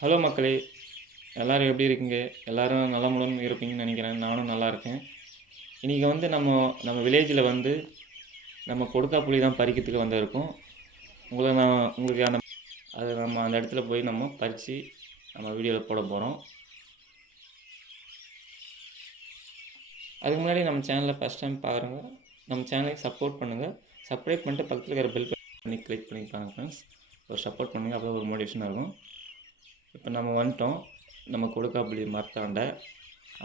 Hello மக்களே எல்லோரும் எப்படி இருக்கீங்க? எல்லோரும் நலமுடன் இருப்பீங்கன்னு நினைக்கிறேன். நானும் நல்லா இருக்கேன். இன்றைக்கி வந்து நம்ம நம்ம வில்லேஜில் வந்து நம்ம கொடுக்கா புளி தான் பறிக்கிறதுக்கு வந்திருக்கோம். உங்களை நான் உங்களுக்கு அந்த அதை நம்ம அந்த இடத்துல போய் நம்ம பறித்து நம்ம வீடியோவில் போட போகிறோம் அதுக்கு முன்னாடி நம்ம சேனலை ஃபஸ்ட் டைம் பார்க்குறவங்க நம்ம சேனலுக்கு சப்போர்ட் பண்ணுங்கள் சப்ஸ்கிரைப் பண்ணிட்டு பக்கத்தில் இருக்கிற பெல் பண்ணி கிளிக் பண்ணிப்பாங்க ஃப்ரெண்ட்ஸ் ஒரு சப்போர்ட் பண்ணுங்கள் அப்போ ஒரு மோட்டிவேஷனாக இருக்கும். இப்போ நம்ம வந்துட்டோம். நம்ம கொடுக்காப்புளி மரத்தாண்ட.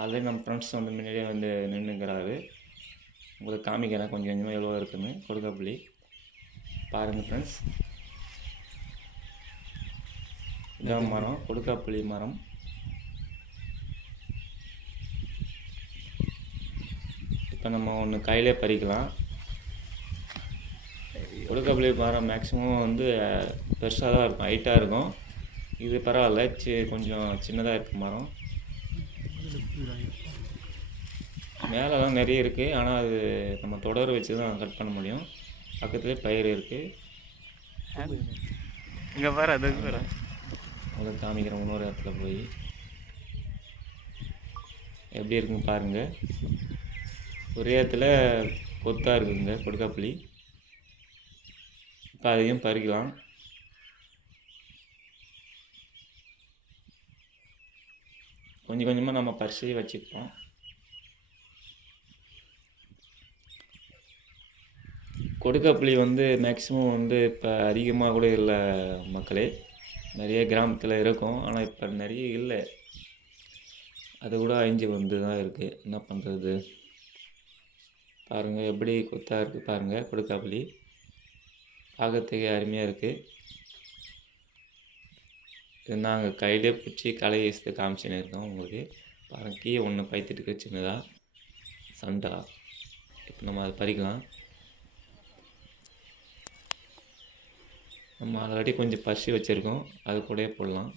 ஆல்ரெடி நம்ம ஃப்ரெண்ட்ஸ் வந்து முன்னாடியே வந்து நின்றுங்கிறாரு உங்களுக்கு காமிக்கிறேன். கொஞ்சம் கொஞ்சமாக எவ்வளோ இருக்குன்னு. கொடுக்காப்புளி பாருங்கள் ஃப்ரெண்ட்ஸ் இதான் மரம். கொடுக்காப்புளி மரம். இப்போ நம்ம ஒன்று கையிலே பறிக்கலாம். கொடுக்காப்புளி மரம் மேக்ஸிமம் வந்து பெருசாக தான் இருக்கும் ஹைட்டாக இருக்கும். இது பரவாயில்ல. சி கொஞ்சம் சின்னதாக இருக்குது மரம். மேலெலாம் நிறைய இருக்குது ஆனால் அது நம்ம தொடர் வச்சு தான் கட் பண்ண முடியும். பக்கத்துலேயே பயிர் இருக்குது இங்கே பாரு அது பாரு. உங்களுக்கு காமிக்கிறேன் இன்னொரு இடத்துல போய். எப்படி இருக்குன்னு பாருங்கள் ஒரே இடத்துல கொத்தாக இருக்குங்க கொடுக்காப்புளி இப்போ அதையும் பறிக்கலாம். கொஞ்சம் கொஞ்சமாக நம்ம பறிச்சு வச்சுக்கிறோம் கொடுக்கப்புளி வந்து மேக்ஸிமம் வந்து இப்போ அதிகமாக கூட இல்லை மக்களே. நிறைய கிராமத்தில் இருக்கும். ஆனால் இப்போ நிறைய இல்லை. அது கூட அழிஞ்சு வந்து தான் இருக்குது என்ன பண்ணுறது பாருங்கள் எப்படி கொத்தாக இருக்குது பாருங்கள் கொடுக்காப்புளி பார்க்கறதுக்கே அருமையாக இருக்குது இது நாங்கள் கையிலே பிடிச்சி களை எடுத்து காமிச்சின்னு இருக்கோம் உங்களுக்கு. பாருங்கள் கீழே ஒன்று பைத்திட்டு இருக்கு சின்னதாக சண்டா. இப்போ நம்ம அதை பறிக்கலாம். நம்ம ஆல்ரெடி கொஞ்சம் பறிச்சு வச்சுருக்கோம். அது கூடயே போடலாம்.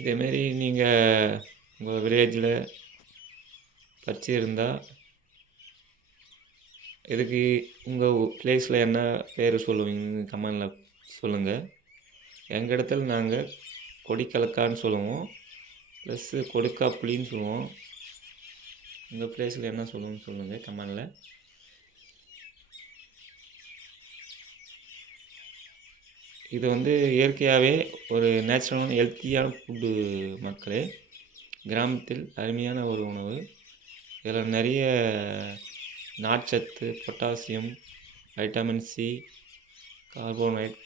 இதேமாரி நீங்கள் உங்கள் வில்லேஜில் பறிச்சு இருந்தால் இதுக்கு உங்கள் பிளேஸில் என்ன பேர் சொல்லுவீங்க கமெண்டில் சொல்லுங்கள் எங்கள் இடத்துல நாங்கள் கொடிக்கலக்கான்னு சொல்லுவோம். ப்ளஸ்ஸு கொடுக்கா புளின்னு சொல்லுவோம் உங்கள் பிளேஸில் என்ன சொல்லுவோம்னு சொல்லுங்கள் கமெண்டில் இது வந்து இயற்கையாகவே ஒரு நேச்சுரலான ஹெல்த்தியான ஃபுட்டு மக்களே. கிராமத்தில் அருமையான ஒரு உணவு. இதில் நிறைய நார்ச்சத்து பொட்டாசியம் வைட்டமின் சி கார்போனைட்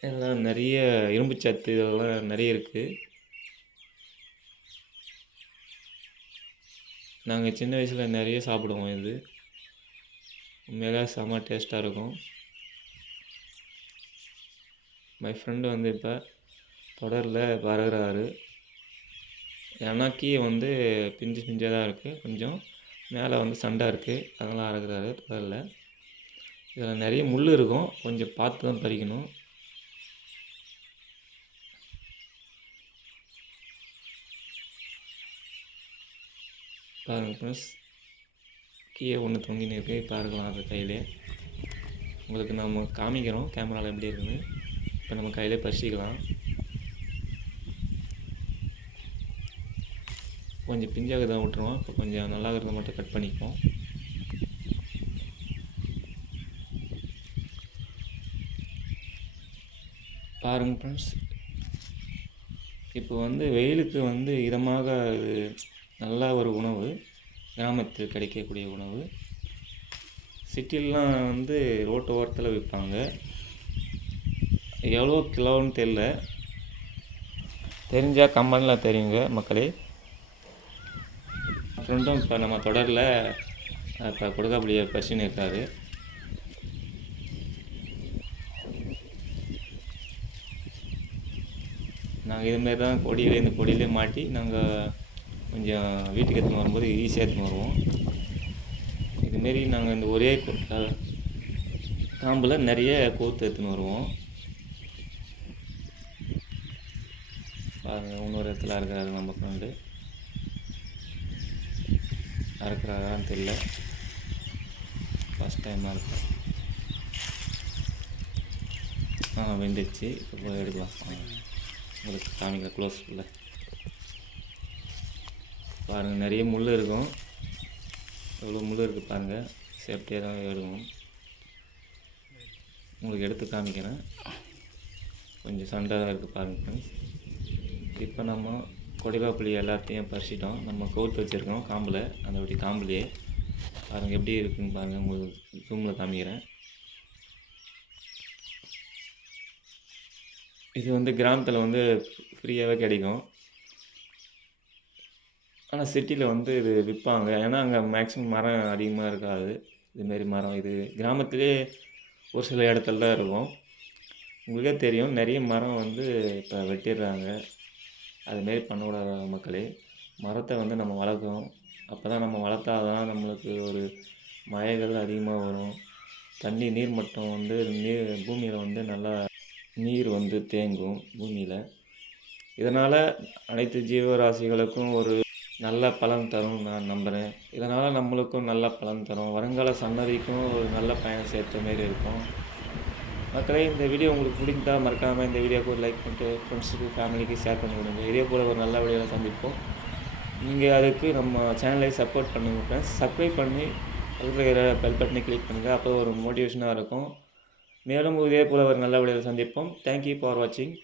இதெல்லாம் நிறைய இரும்புச்சத்து இதெல்லாம் நிறைய இருக்குது நாங்கள் சின்ன வயசில் நிறைய சாப்பிடுவோம் இது. உண்மையிலே செம்ம டேஸ்ட்டாக இருக்கும். மை ஃப்ரெண்டு வந்து இப்போ தொடரில் பறகுறாரு ஏன்னா கீழே வந்து பிஞ்சு பிஞ்சாக தான் இருக்குது கொஞ்சம் மேலே வந்து சண்டை இருக்குது அதெல்லாம் அறுக்கிறாரு பரவாயில்ல இதில் நிறைய முள் இருக்கும். கொஞ்சம் பார்த்து தான் பறிக்கணும். பாருங்கள் ஃப்ரெண்ட்ஸ் கீழே ஒன்று தொங்கின்னு இருக்குது பார்க்கலாம் அது கையிலே. உங்களுக்கு நம்ம காமிக்கிறோம். கேமராவில் எப்படி இருக்குன்னு. இப்போ நம்ம கையிலே பறிச்சிக்கலாம். கொஞ்சம் பிஞ்சாக தான் விட்டுருவோம். இப்போ கொஞ்சம் நல்லா இருக்கிறத மட்டும் கட் பண்ணிப்போம் பாருங்கள் ஃப்ரெண்ட்ஸ் இப்போ வந்து வெயிலுக்கு வந்து இதமாக நல்ல ஒரு உணவு. கிராமத்தில் கிடைக்கக்கூடிய உணவு. சிட்டிலலாம் வந்து ரோட்டு ஓரத்தில் விற்பாங்க எவ்வளோ கிலோன்னு தெரில தெரிஞ்சால் கம்பெனியில் தெரியுங்க மக்களே. ஃப்ரெண்டும் இப்போ நம்ம தொடரில் இப்போ கொடுக்கக்கூடிய கொஷின் இருக்காரு நாங்கள் இதுமாரி தான் கொடியிலே இந்த கொடியிலே மாட்டி நாங்கள் கொஞ்சம் வீட்டுக்கு எடுத்துன்னு வரும்போது ஈஸியாக எடுத்துன்னு வருவோம். இதுமாரி நாங்கள் இந்த ஒரே காம்பில் நிறைய கோத்து எடுத்துன்னு வருவோம். இன்னொரு இடத்துல இருக்கிறாரு நம்ம ஃப்ரெண்டு. அறுக்கிறாரான்னு தெரியல. ஃபஸ்ட் டைமாக இருக்கும் ஆ வெந்துச்சு இப்போ போய் எடுக்கலாம். உங்களுக்கு காமிக்கிற க்ளோஸ் இல்லை பாருங்கள் நிறைய முள் இருக்கும். எவ்வளோ முள் இருக்குது பாருங்கள் சேஃப்டியாக தான் எடுக்கணும். உங்களுக்கு எடுத்து காமிக்கிறேன். கொஞ்சம் சண்டை தான் இருக்குது பாருங்கள் ஃப்ரெண்ட்ஸ் இப்போ நம்ம கொடிவாப்புளி எல்லாத்தையும் பறிச்சிட்டோம். நம்ம கவுத்து வச்சுருக்கோம் காம்பில். அந்த அப்படி காம்புலேயே பாருங்கள் எப்படி இருக்குன்னு பாருங்கள் உங்களுக்கு ஜூமில் காமிக்கிறேன். இது வந்து கிராமத்தில் வந்து ஃப்ரீயாகவே கிடைக்கும். ஆனால் சிட்டியில் வந்து இது விற்பாங்க ஏன்னா அங்கே மேக்ஸிமம் மரம் அதிகமாக இருக்காது. இதுமாரி மரம் இது கிராமத்திலே ஒரு சில இடத்துல தான் இருக்கும். உங்களுக்கே தெரியும் நிறைய மரம் வந்து இப்போ வெட்டிடுறாங்க. அதுமாரி பண்ணக்கூடாது மக்களே. மரத்தை வந்து நம்ம வளர்க்கணும். அப்போ தான் நம்ம வளர்த்தா தான் நம்மளுக்கு ஒரு மழைகள் அதிகமாக வரும். தண்ணி நீர் மட்டம் வந்து நீர் பூமியில் வந்து நல்லா நீர் வந்து தேங்கும் பூமியில். இதனால் அனைத்து ஜீவராசிகளுக்கும் ஒரு நல்ல பலன் தரும் நான் நம்புகிறேன் இதனால் நம்மளுக்கும் நல்ல பலன் தரும். வருங்கால சன்னதிக்கும் ஒரு நல்ல பயணம் சேர்த்த மாரி இருக்கும். மக்களே இந்த வீடியோ உங்களுக்கு பிடிச்சிருந்தால் மறக்காமல் இந்த வீடியோக்கு ஒரு லைக் பண்ணிட்டு ஃப்ரெண்ட்ஸுக்கு ஃபேமிலிக்கு ஷேர் பண்ணி விடுங்க. இதே போல் ஒரு நல்ல வீடியோவில் சந்திப்போம். நீங்கள் அதுக்கு நம்ம சேனலை சப்போர்ட் பண்ணுங்கள் ஃப்ரெண்ட்ஸ் சப்ஸ்கிரைப் பண்ணி அதுக்குள்ள பெல் பட்டனை கிளிக் பண்ணுங்கள் அப்போ ஒரு மோட்டிவேஷனாக இருக்கும். மேலும் இதே போல் ஒரு நல்ல வீடியோவில் சந்திப்போம். தேங்க்யூ ஃபார் வாட்சிங்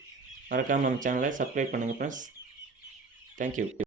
மறக்காமல் நம்ம சேனலை சப்ஸ்கிரைப் பண்ணுங்கள் ஃப்ரெண்ட்ஸ் தேங்க்யூ